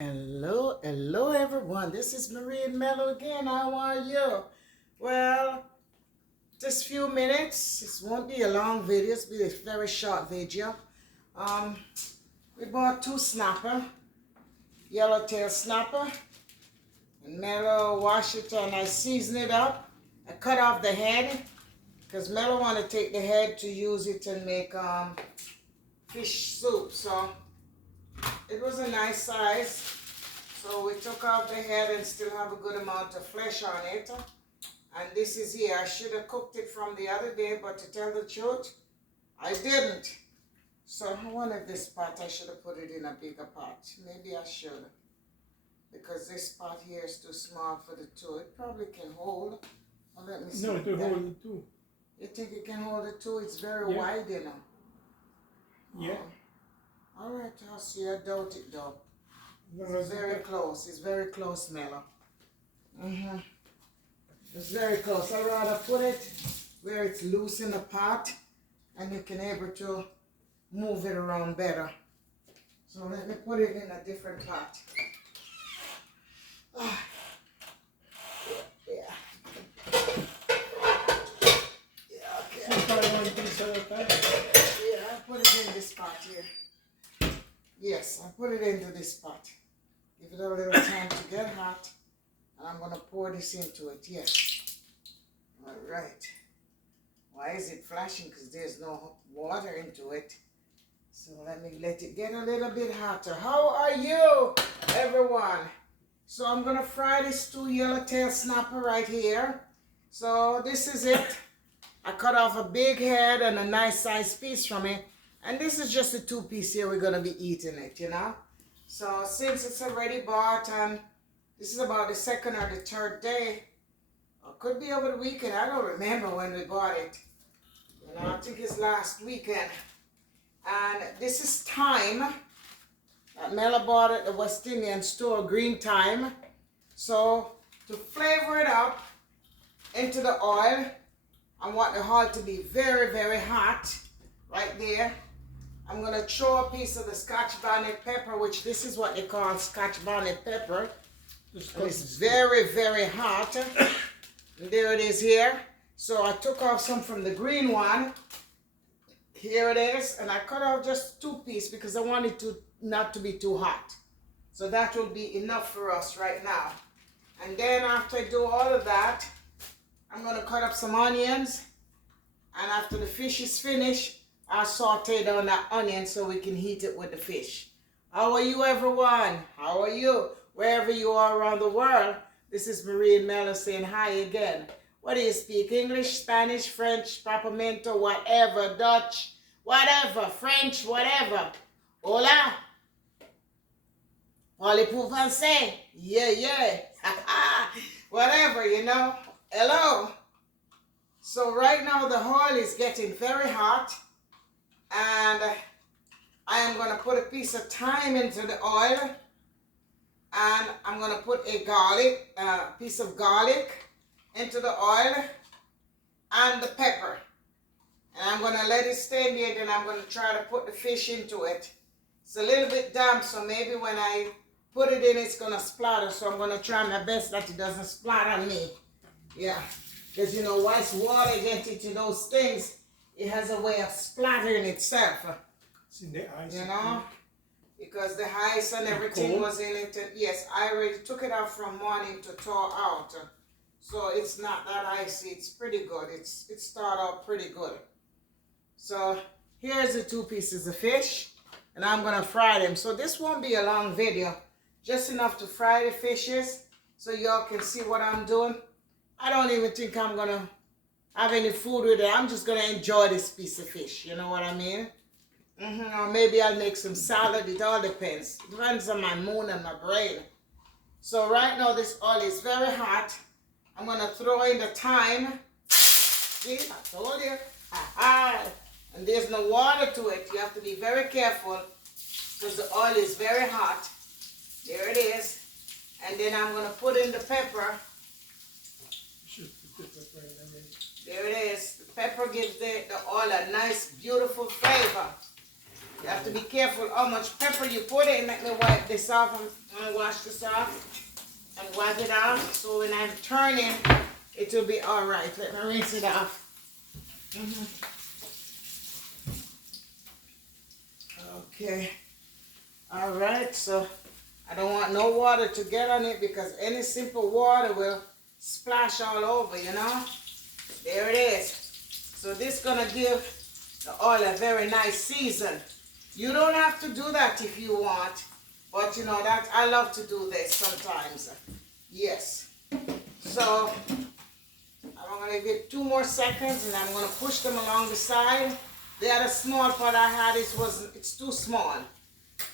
Hello everyone. This is Marie and Mello again. How are you? Well, just few minutes. This won't be a long video. It's be a very short video. Um, we bought two snapper, yellowtail snapper, and Mello wash it and I season it up. I cut off the head because Mello want to take the head to use it and make fish soup. So it was a nice size. So we took off the head and still have a good amount of flesh on it. And this is here. I should have cooked it from the other day, but to tell the truth, I didn't. So I wanted this pot. I should have put it in a bigger pot. Maybe I should. Because this pot here is too small for the two. It probably can hold. Well, let me see. No, it will hold it too. You think it can hold it too? It's very wide, you know. Yeah. All right, I'll see. I doubt it though. It's very close. It's very close, Mello. It's very close. I'd rather put it where it's loose in the pot and you can able to move it around better. So let me put it in a different pot. Yeah. Yeah, okay. Yeah, I put it in this pot here. Yes, I put it into this pot. Give it a little time to get hot. And I'm going to pour this into it. Yes. All right. Why is it flashing? Because there's no water into it. So let me let it get a little bit hotter. How are you, everyone? So I'm going to fry this two yellowtail snapper right here. So this is it. I cut off a big head and a nice sized piece from it. And this is just a two piece here. We're going to be eating it, you know. So since it's already bought and this is about the second or the third day, or could be over the weekend. I don't remember when we bought it. You know, I think it's last weekend. And this is thyme. Mela bought it at the West Indian store, green thyme. So to flavor it up into the oil, I want the oil to be very, very hot right there. I'm going to throw a piece of the Scotch bonnet pepper, which this is what they call Scotch bonnet pepper. And it's very, very hot. And there it is here. So I took off some from the green one. Here it is. And I cut off just two pieces because I want it not to be too hot. So that will be enough for us right now. And then after I do all of that, I'm going to cut up some onions. And after the fish is finished, I'll saute down that onion so we can heat it with the fish. How are you, everyone? How are you? Wherever you are around the world, this is Marie and Mello saying hi again. What do you speak? English, Spanish, French, Papamento, whatever, Dutch, whatever, French, whatever. Hola. Parlez-vous français? Yeah, yeah. Whatever, you know. Hello. So right now the oil is getting very hot. And I am going to put a piece of thyme into the oil. And I'm going to put a piece of garlic into the oil and the pepper. And I'm going to let it stay there. Then I'm going to try to put the fish into it. It's a little bit damp, so maybe when I put it in, it's going to splatter. So I'm going to try my best that it doesn't splatter on me. Yeah. Because, you know, once water gets into those things, it has a way of splattering itself. It's in the ice. You know? Because the ice and everything was in it. And yes, I already took it out from morning to thaw out. So it's not that icy. It's pretty good. It started out pretty good. So here's the two pieces of fish. And I'm going to fry them. So this won't be a long video. Just enough to fry the fishes so y'all can see what I'm doing. I don't even think I'm going to have any food with it. I'm just going to enjoy this piece of fish. You know what I mean? Or maybe I'll make some salad. It all depends. It depends on my mood and my brain. So right now this oil is very hot. I'm going to throw in the thyme. See, I told you. And there's no water to it. You have to be very careful because the oil is very hot. There it is. And then I'm going to put in the pepper. There it is. The pepper gives the oil a nice, beautiful flavor. You have to be careful how much pepper you put in. Let me wipe this off. I'm going to wash this off and wipe it off. So when I'm turning, it will be all right. Let me rinse it off. Okay. All right. So I don't want no water to get on it because any simple water will splash all over, you know. There it is. So this is going to give the oil a very nice season. You don't have to do that if you want, but you know that I love to do this sometimes. Yes. So I'm going to give 2 more seconds and I'm going to push them along the side. The other small pot I had, it's too small.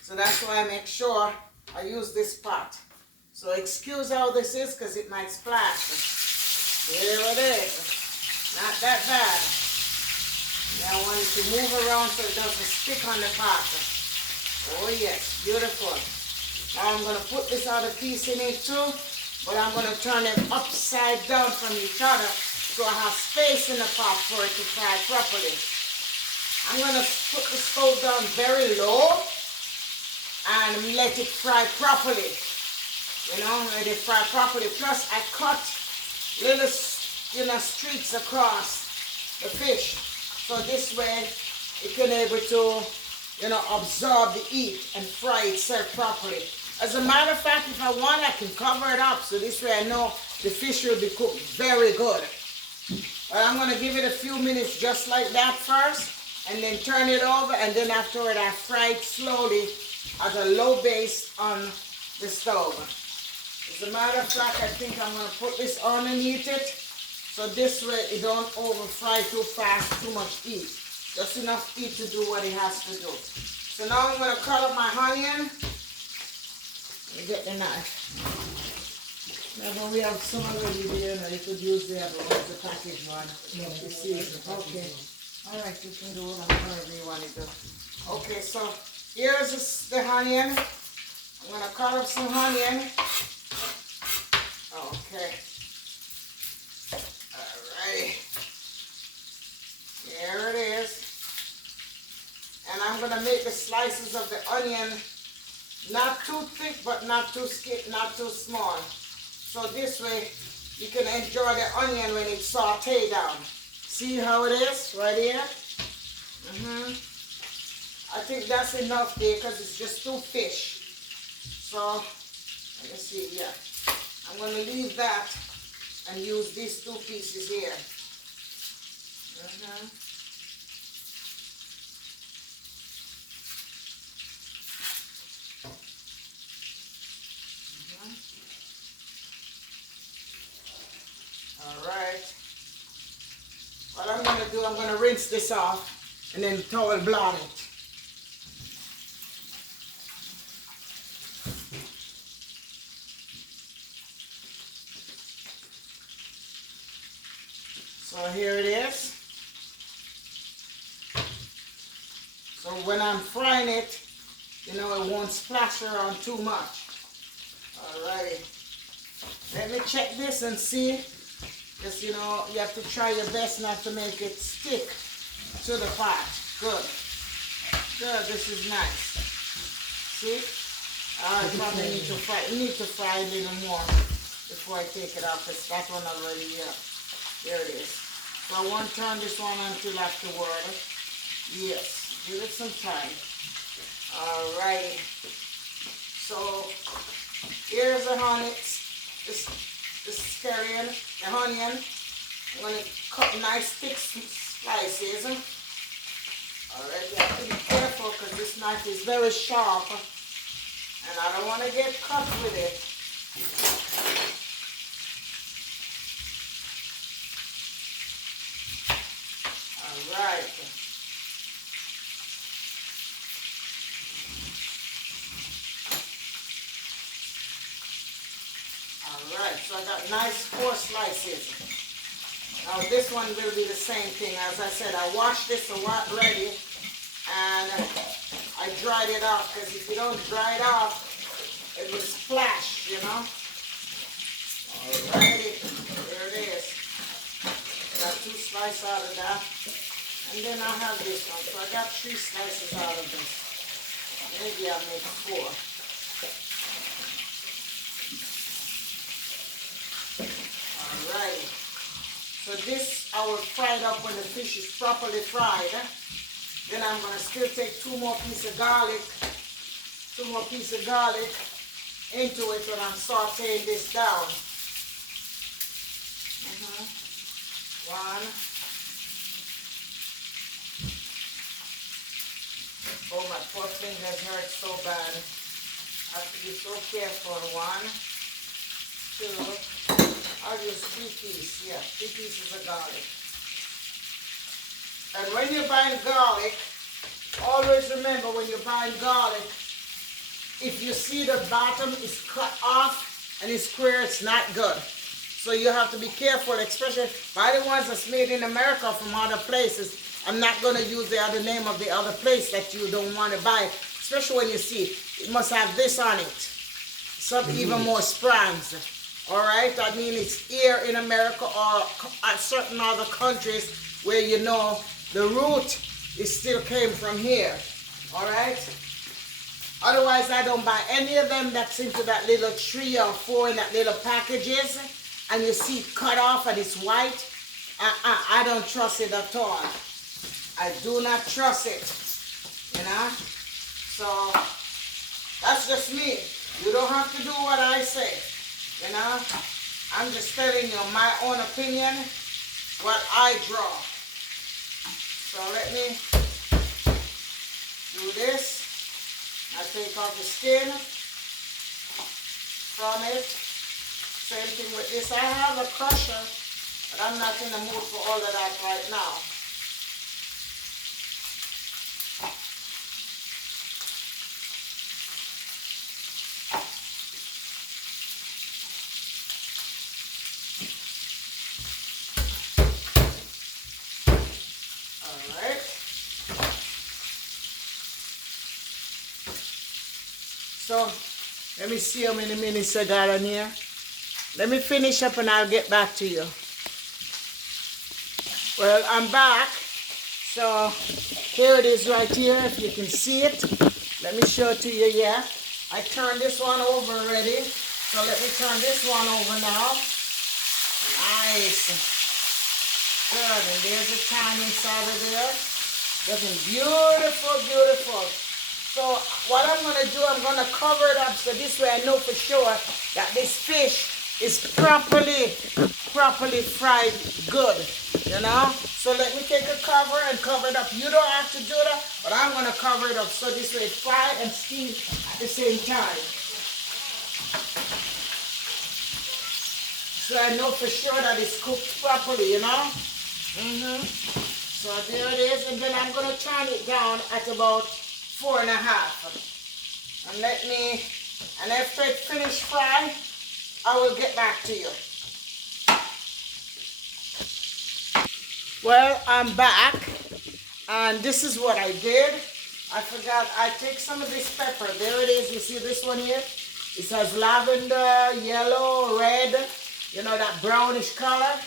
So that's why I make sure I use this pot. So excuse how this is because it might splash. There it is. Not that bad. Now I want it to move around so it doesn't stick on the pot. Oh yes, beautiful. Now I'm going to put this other piece in it too, but I'm going to turn it upside down from each other so I have space in the pot for it to fry properly. I'm going to put the stove down very low and let it fry properly. You know, let it fry properly. Plus I cut little, streaks across the fish. So this way it can able to, absorb the heat and fry itself properly. As a matter of fact, if I want, I can cover it up. So this way I know the fish will be cooked very good. But I'm going to give it a few minutes just like that first. And then turn it over. And then afterward I fry it slowly at a low base on the stove. As a matter of fact, I think I'm going to put this underneath it. So this way it don't over fry too fast, too much heat. Just enough heat to do what it has to do. So now I'm going to cut up my onion. Let me get the knife. Now we have some already there. You could use the other one, the package one. No, you see it. Okay. All right, you can do whatever you want to do. Okay, so here's the onion. I'm going to cut up some onion. Okay. Alright. There it is. And I'm going to make the slices of the onion not too thick, but not too small. So this way you can enjoy the onion when it's sauteed down. See how it is right here? I think that's enough there because it's just 2 fish. So, let me see, yeah. I'm going to leave that and use these 2 pieces here. All right. What I'm going to do, I'm going to rinse this off and then towel blot it. So here it is. So when I'm frying it, it won't splash around too much. Alrighty. Let me check this and see. Because, you have to try your best not to make it stick to the pot. Good. Good, this is nice. See? I probably need to fry a little more before I take it off. Because that one already, there it is. So I won't turn this one until afterward. Yes, give it some time. Alrighty. So here's the honey, the scallion, the onion. I'm going to cut nice thick slices. Alright, you have to be careful because this knife is very sharp and I don't want to get cut with it. Alright. Alright, so I got nice 4 slices. Now this one will be the same thing. As I said, I washed this already and I dried it off because if you don't dry it off, it will splash, Alrighty, there it is. Got 2 slices out of that. And then I have this one. So I got 3 slices out of this. Maybe I'll make 4. Alright. So this I will fry it up when the fish is properly fried. Then I'm going to still take 2 more pieces of garlic. 2 more pieces of garlic into it when I'm sauteing this down. 1. Oh, my poor fingers hurt so bad. I have to be so careful. 1, 2. I'll use 3 pieces. Yeah, 3 pieces of garlic. And when you're buying garlic, always remember when you're buying garlic, if you see the bottom is cut off and it's square, it's not good. So you have to be careful, especially buy the ones that's made in America from other places. I'm not going to use the other name of the other place that you don't want to buy, especially when you see it must have this on it. Some even more sprangs. All right, I mean it's here in America or at certain other countries where you know the root is still came from here. All right. Otherwise, I don't buy any of them that's into that little 3 or 4 in that little packages, and you see it cut off and it's white. I don't trust it at all. I do not trust it, you know. So that's just me. You don't have to do what I say, you know. I'm just telling you my own opinion, what I draw. So let me do this. I take off the skin from it. Same thing with this. I have a crusher, but I'm not in the mood for all of that right now. All right. So, let me see how many minutes I got on here. Let me finish up and I'll get back to you. Well, I'm back. So, here it is right here, if you can see it. Let me show it to you, yeah. I turned this one over already. So, let me turn this one over now. Nice. Good, and there's the time inside of there. Looking beautiful, beautiful. So what I'm going to do, I'm going to cover it up so this way I know for sure that this fish is properly fried good, you know. So let me take a cover and cover it up. You don't have to do that, but I'm going to cover it up so this way it's fried and steamed at the same time. So I know for sure that it's cooked properly, you know. So there it is, and then I'm going to turn it down at about 4.5. And after it finished frying, I will get back to you. Well, I'm back, and this is what I did. I forgot, I take some of this pepper. There it is, you see this one here? It has lavender, yellow, red, you know, that brownish color.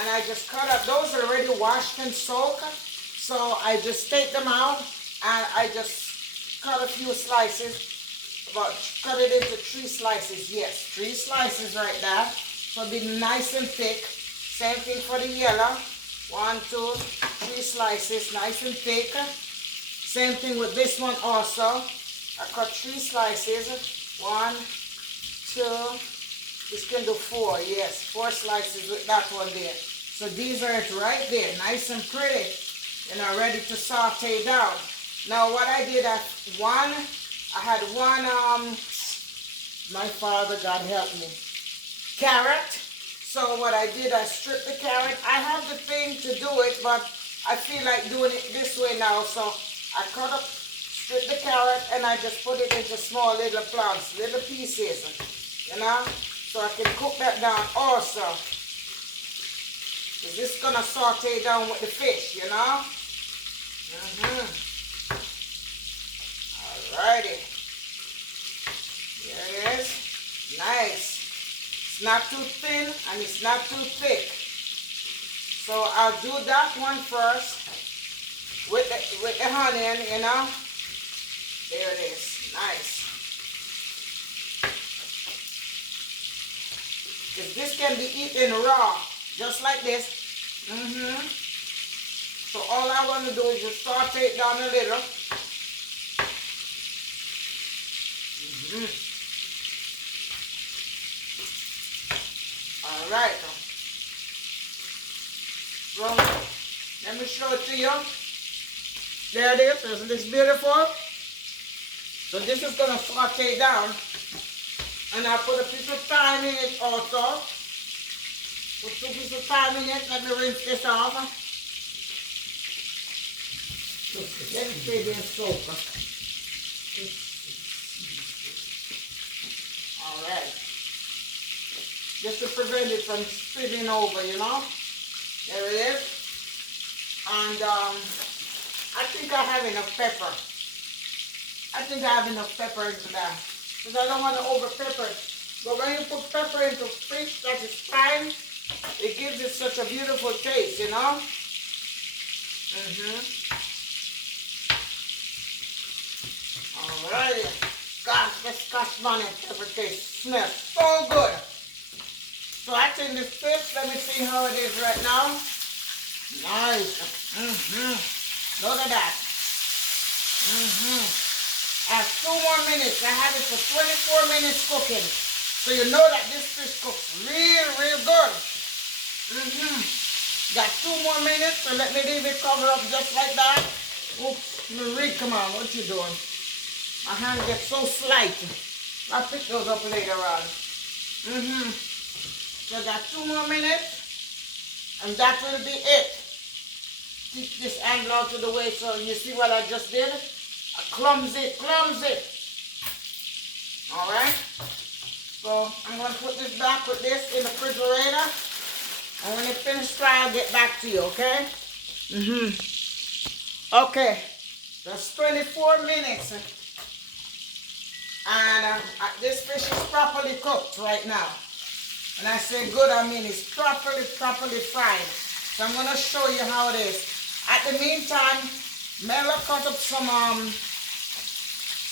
And I just cut up, those are already washed and soaked. So I just take them out, and I just cut a few slices, cut it into 3 slices, yes, 3 slices right there, so it'll be nice and thick. Same thing for the yellow, 1, 2, 3 slices, nice and thick. Same thing with this one also, I cut 3 slices, 1, 2, this can do 4, yes, 4 slices with that one there. So these are it right there, nice and pretty, you know, ready to saute down. Now what I did, I had one, my father, God help me, carrot. So what I did, I stripped the carrot. I have the thing to do it, but I feel like doing it this way now. So I stripped the carrot, and I just put it into small little plants, little pieces, you know, so I can cook that down also. Is this gonna saute down with the fish, you know? Alrighty. There it is. Nice. It's not too thin and it's not too thick. So I'll do that one first. with the onion, you know. There it is. Nice. Because this can be eaten raw, just like this. So all I want to do is just saute it down a little. All right. So let me show it to you. There it is. Isn't this beautiful? So this is going to saute down. And I put a piece of thyme in it also. Put 2 pieces of thyme in it. Let me rinse this off. Let me stay there and soak. Alright. Just to prevent it from spilling over, you know. There it is. And I think I have enough pepper. I think I have enough pepper into that. Because I don't want to over pepper it. But when you put pepper into fish that is fine, it gives it such a beautiful taste, you know. Alrighty. Gosh, this gosh money pepper taste smells so good. So I think this fish, let me see how it is right now. Nice. Look at that. I have 2 more minutes. I have it for 24 minutes cooking. So you know that this fish cooks real, real good. Got 2 more minutes, so let me leave it cover up just like that. Oops, Marie, come on, what you doing? My hand gets so slight. I'll pick those up later on. So got 2 more minutes, and that will be it. Keep this angle out of the way, so you see what I just did? A clumsy. Alright? So I'm going to put this back with this in the refrigerator. And when it finishes dry, I'll get back to you, okay? Okay. That's 24 minutes. And this fish is properly cooked right now. When I say good, I mean it's properly fried. So I'm going to show you how it is. At the meantime, Mela cut up some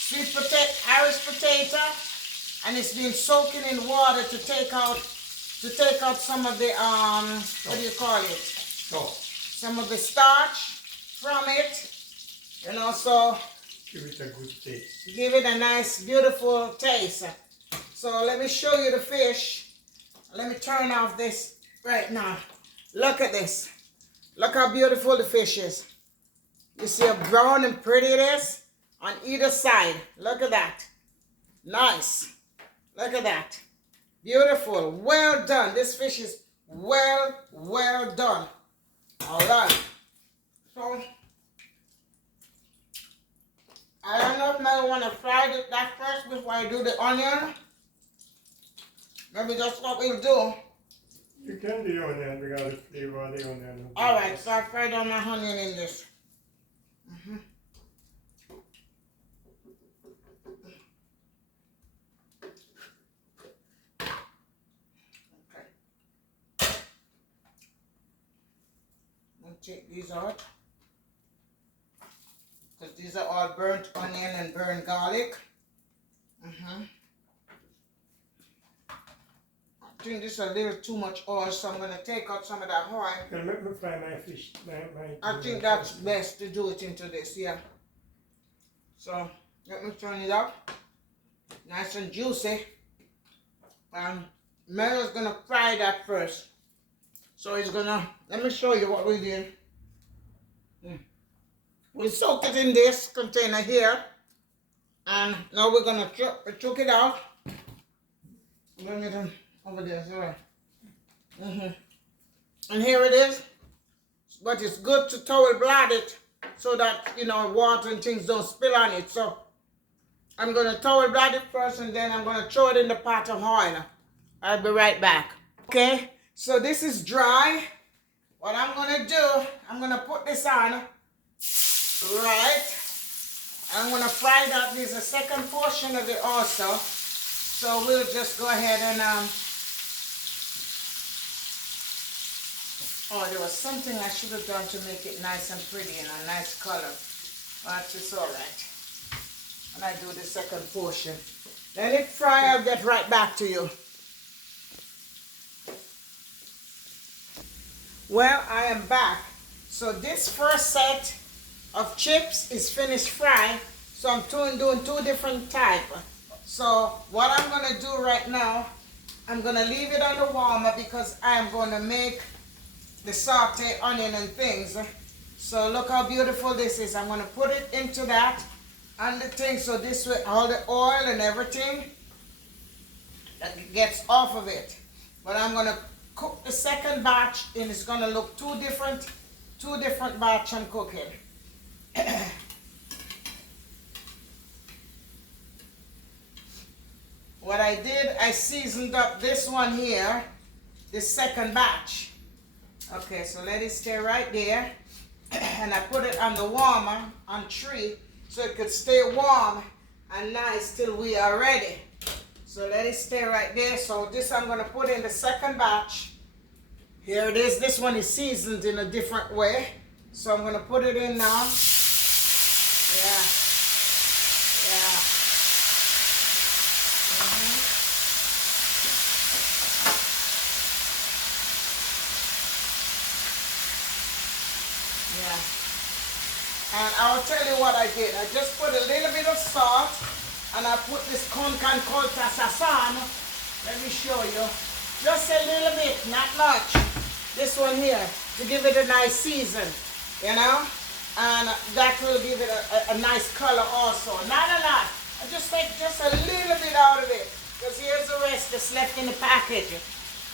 sweet potato, Irish potato, and it's been soaking in water to take out some of the what do you call it? Some of the starch from it. And also give it a good taste. Give it a nice, beautiful taste. So let me show you the fish. Let me turn off this right now. Look at this. Look how beautiful the fish is. You see how brown and pretty it is on either side. Look at that. Nice. Look at that. Beautiful. Well done. This fish is well done. All right. So, I don't know if I want to fry that first before I do the onion. Maybe that's what we'll do. You can do onion because the flavor of the onion. All right, so I fried all my onion in this. Okay. I'll take these out. Because these are all burnt onion and burnt garlic. I think this is a little too much oil, so I'm going to take out some of that oil. Can make me fry my fish. I think that's best to do it into this, yeah. So, let me turn it up. Nice and juicy. Melo's going to fry that first. So he's going to, let me show you what we did. We soaked it in this container here. And now we're going to chuck it out. Bring it in. Over there, sorry. And here it is. But it's good to towel blot it so that, you know, water and things don't spill on it. So I'm going to towel blot it first and then I'm going to throw it in the pot of oil. I'll be right back. Okay, so this is dry. What I'm going to do, I'm going to put this on. Right. I'm going to fry that. There's a second portion of it also. So we'll just go ahead and Oh, there was something I should have done to make it nice and pretty and a nice color. But it's all right. When I do the second portion. Let it fry, I'll get right back to you. Well, I am back. So this first set of chips is finished fried. So I'm doing two different types. So what I'm going to do right now, I'm going to leave it on the warmer because I am going to make the saute onion and things. So look how beautiful this is. I'm going to put it into that and the thing, so this way all the oil and everything that gets off of it. But I'm going to cook the second batch and it's going to look two different batch I'm cooking. What I did, I seasoned up this one here, this second batch. Okay, so let it stay right there. And I put it on the warmer on 3 so it could stay warm and nice till we are ready. So let it stay right there. So this I'm going to put in the second batch. Here it is. This one is seasoned in a different way. So I'm going to put it in now. Yeah. Yeah. Yeah. And I'll tell you what I did. I just put a little bit of salt and I put this con colta sazon. Let me show you. Just a little bit, not much. This one here to give it a nice season, you know? And that will give it a nice color also. Not a lot. I just take just a little bit out of it because here's the rest that's left in the package.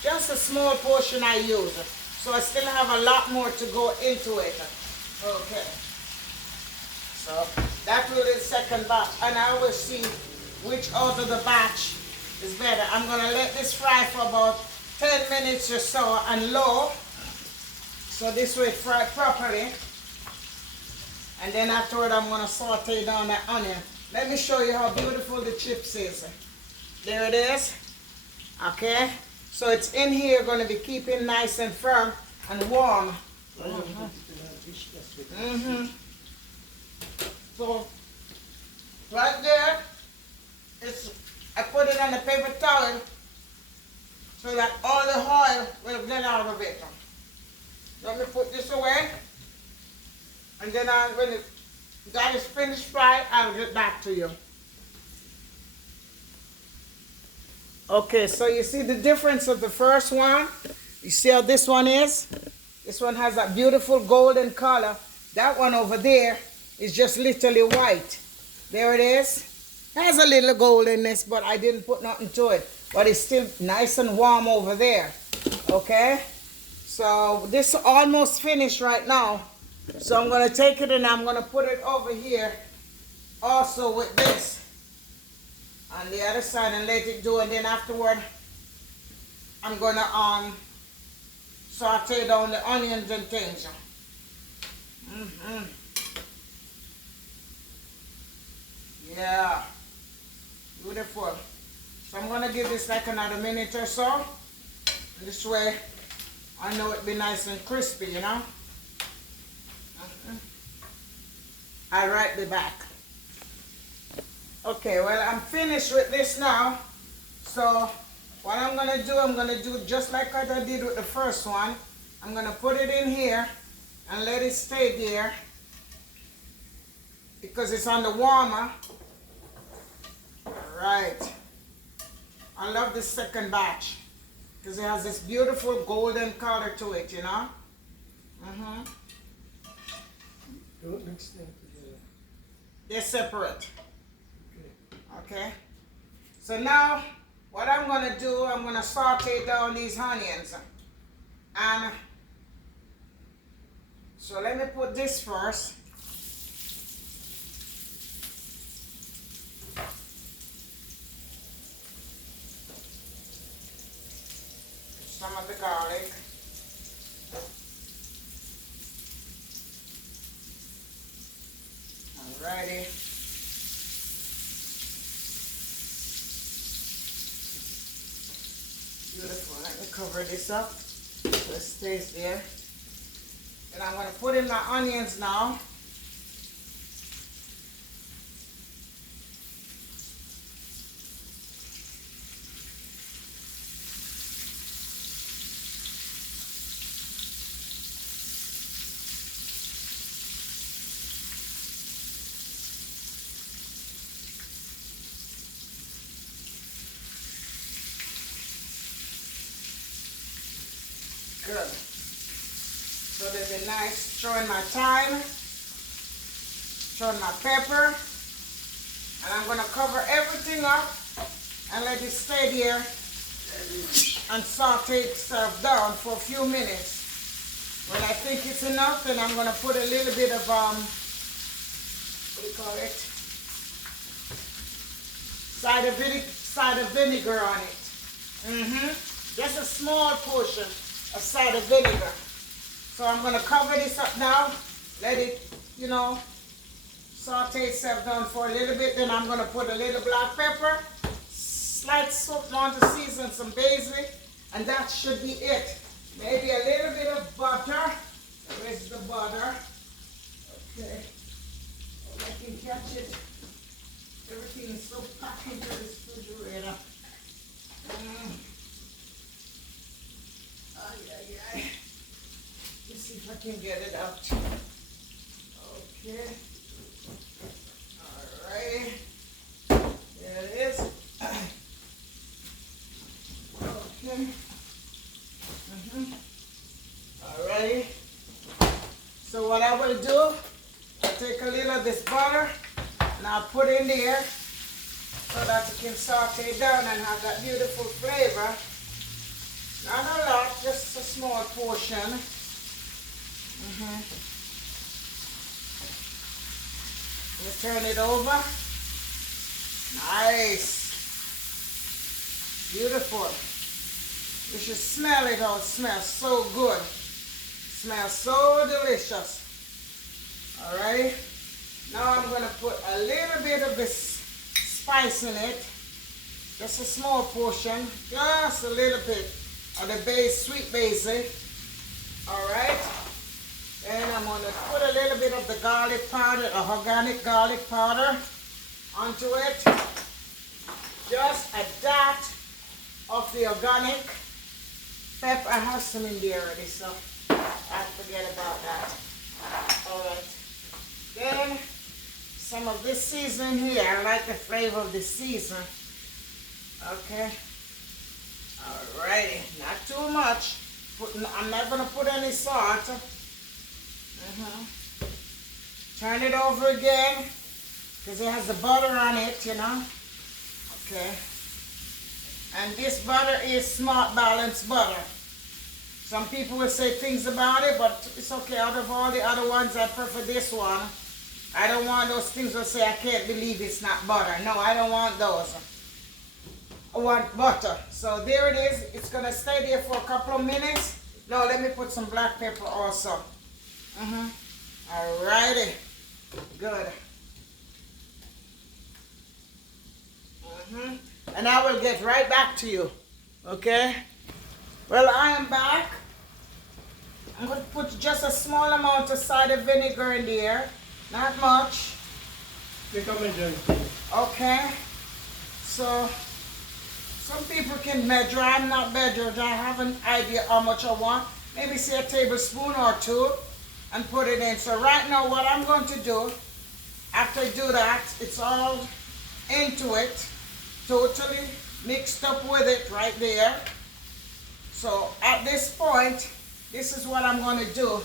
Just a small portion I use. So I still have a lot more to go into it. Okay. So that will be the second batch. And I will see which out of the batch is better. I'm going to let this fry for about 10 minutes or so on low. So this way it fry properly. And then afterward I'm going to saute down that onion. Let me show you how beautiful the chips is. There it is. Okay. So it's in here going to be keeping nice and firm and warm. So right there, I put it on the paper towel so that all the oil will get out of it. Let me put this away, and then when that is finished fried, I'll get back to you. Okay, so you see the difference of the first one? You see how this one is? This one has that beautiful golden color. That one over there is just literally white. There it is. It has a little goldenness, but I didn't put nothing to it. But it's still nice and warm over there. Okay? So this is almost finished right now. So I'm going to take it and I'm going to put it over here also with this on the other side and let it do. And then afterward, I'm going to saute down the onions and things. Yeah, beautiful. So I'm going to give this like another minute or so. This way, I know it'll be nice and crispy, you know. I'll right be back. Okay, well, I'm finished with this now. So what I'm going to do just like what I did with the first one. I'm going to put it in here and let it stay there because it's on the warmer. All right. I love this second batch because it has this beautiful golden color to it, you know. Don't mix them together. They're separate. Okay. Okay. So now what I'm going to do, I'm going to saute down these onions. And so let me put this first. Some of the garlic. Alrighty. Beautiful. Let me cover this up so it stays there. Then I'm going to put in my onions now. Good. So there's a nice, throwing my thyme, throwing my pepper, and I'm going to cover everything up and let it stay there and saute itself down for a few minutes. When I think it's enough, then I'm going to put a little bit of, what do you call it? Cider vinegar on it. Just a small portion of cider vinegar. So I'm going to cover this up now, let it, you know, saute itself down for a little bit. Then I'm going to put a little black pepper, slight salt on to season, some basil, and that should be it. Maybe a little bit of butter. Where's the butter? Okay. Oh, I can catch it. Everything is so packed into this refrigerator. Let's see if I can get it out. Okay. Alright. There it is. Okay. Alrighty. So what I will do, I'll take a little of this butter and I'll put in there so that it can saute down and have that beautiful flavor. Not a lot, just a small portion. Let's turn it over. Nice. Beautiful. You should smell it all. It smells so good. It smells so delicious. Alright. Now I'm going to put a little bit of this spice in it. Just a small portion. Just a little bit of the sweet basil. Alright. Then I'm going to put a little bit of the garlic powder, organic garlic powder onto it. Just a dot of the organic pepper. I have some in there already, so I forget about that. Alright. Then some of this seasoning here. I like the flavor of the season. Okay. Alrighty. Not too much. I'm not going to put any salt. Turn it over again because it has the butter on it, you know. Okay. And this butter is smart balanced butter. Some people will say things about it, but it's okay. Out of all the other ones, I prefer this one. I don't want those things that say I can't believe it's not butter. No, I don't want those. I want butter. So there it is. It's going to stay there for a couple of minutes. No, let me put some black pepper also. Alrighty. Good. And I will get right back to you. Okay? Well, I am back. I'm going to put just a small amount of cider vinegar in there. Not much. Okay. So, some people can measure. I'm not measured. I have an idea how much I want. Maybe say a tablespoon or two and put it in. So right now what I'm going to do, after I do that, it's all into it, totally mixed up with it right there. So at this point, this is what I'm going to do.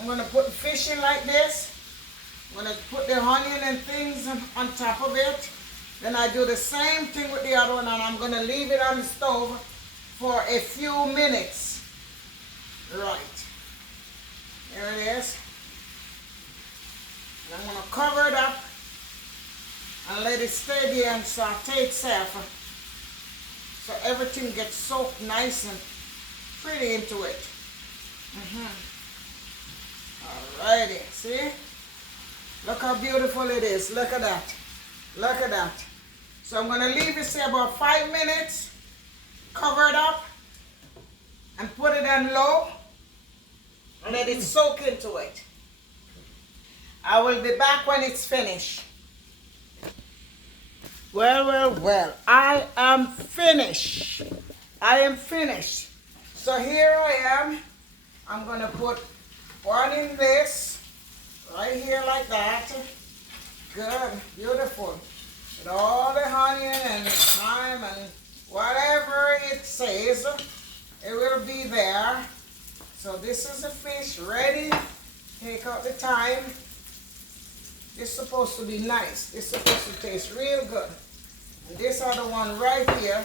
I'm going to put the fish in like this. I'm going to put the onion and things on top of it. Then I do the same thing with the other one, and I'm going to leave it on the stove for a few minutes. Right. There it is. And I'm going to cover it up and let it stay there and saute itself so everything gets soaked nice and pretty into it. Alrighty, see? Look how beautiful it is. Look at that. Look at that. So I'm going to leave it, say, about 5 minutes, cover it up, and put it on low. and let it soak into it. I will be back when it's finished. Well, I am finished. I am finished. So here I am. I'm going to put one in this, right here like that. Good, beautiful. With all the honey and thyme and whatever it says, it will be there. So this is the fish ready. Take out the thyme. This is supposed to be nice. This is supposed to taste real good. And this other one right here.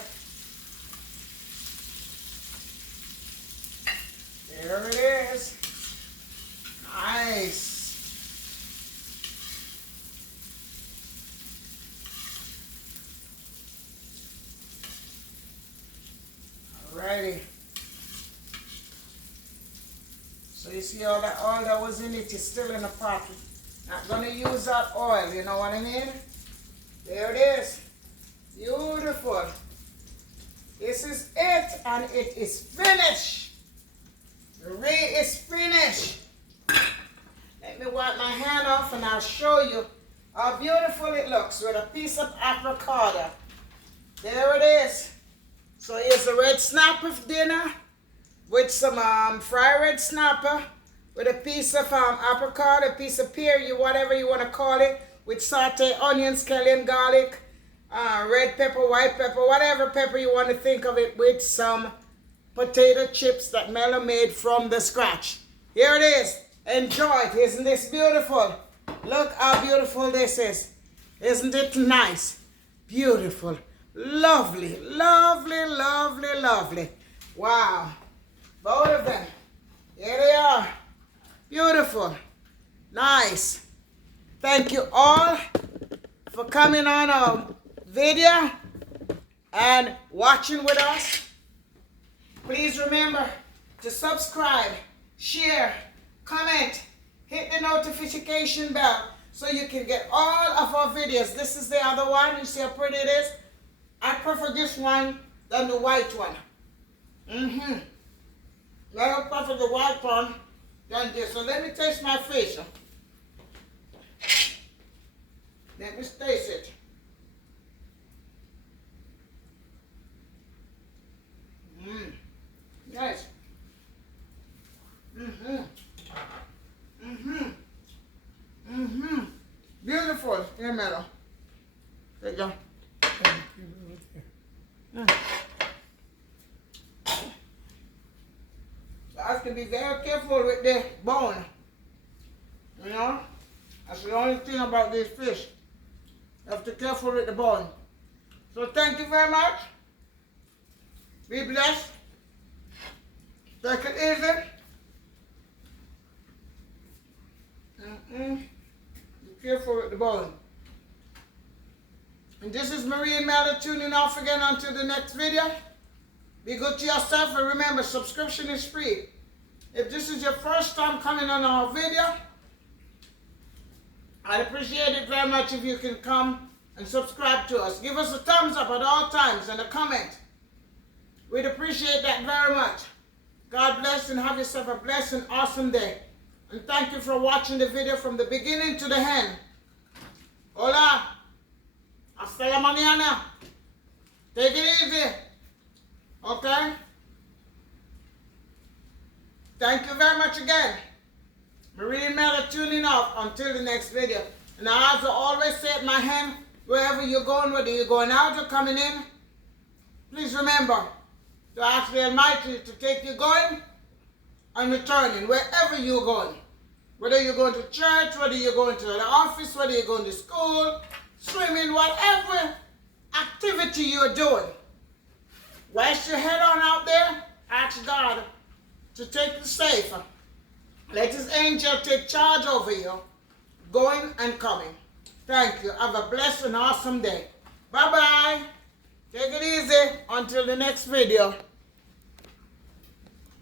There it is. Nice. Alrighty. So you see all that oil that was in it is still in the pot. Not gonna use that oil, you know what I mean? There it is. Beautiful. This is it, and it is finished. The Marie is finished. Let me wipe my hand off and I'll show you how beautiful it looks with a piece of avocado. There it is. So here's a red snapper for dinner with some fried red snapper with a piece of apricot, a piece of pear, whatever you want to call it, with sauteed onions, scallion, garlic, red pepper, white pepper, whatever pepper you want to think of it, with some potato chips that Mela made from the scratch. Here it is. Enjoy it. Isn't this beautiful? Look how beautiful this is. Isn't it nice? Beautiful. Lovely, lovely, lovely, lovely. Wow. Both of them. Here they are. Beautiful. Nice. Thank you all for coming on our video and watching with us. Please remember to subscribe, share, comment, hit the notification bell so you can get all of our videos. This is the other one. You see how pretty it is? I prefer this one than the white one. I prefer the white one than this. So let me taste my fish. Let me taste it. Nice. Beautiful. Here, Mela. There you go. So I have to be very careful with the bone. You know? That's the only thing about this fish. You have to be careful with the bone. So thank you very much. Be blessed. Take it easy. Be careful with the bone. And this is Marie and Mela tuning off again until the next video. Be good to yourself, and remember, subscription is free. If this is your first time coming on our video, I'd appreciate it very much if you can come and subscribe to us. Give us a thumbs up at all times and a comment. We'd appreciate that very much. God bless, and have yourself a blessed and awesome day. And thank you for watching the video from the beginning to the end. Hola. Hasta la mañana. Take it easy. Okay? Thank you very much again. Marie and Mela tuning off until the next video. And as I always say at my hand, wherever you're going, whether you're going out or coming in, please remember to ask the Almighty to take you going and returning, wherever you're going. Whether you're going to church, whether you're going to the office, whether you're going to school, swimming, whatever activity you're doing. Whilst you head on out there, ask God to take you safe. Let His angel take charge over you, going and coming. Thank you. Have a blessed and awesome day. Bye-bye. Take it easy until the next video.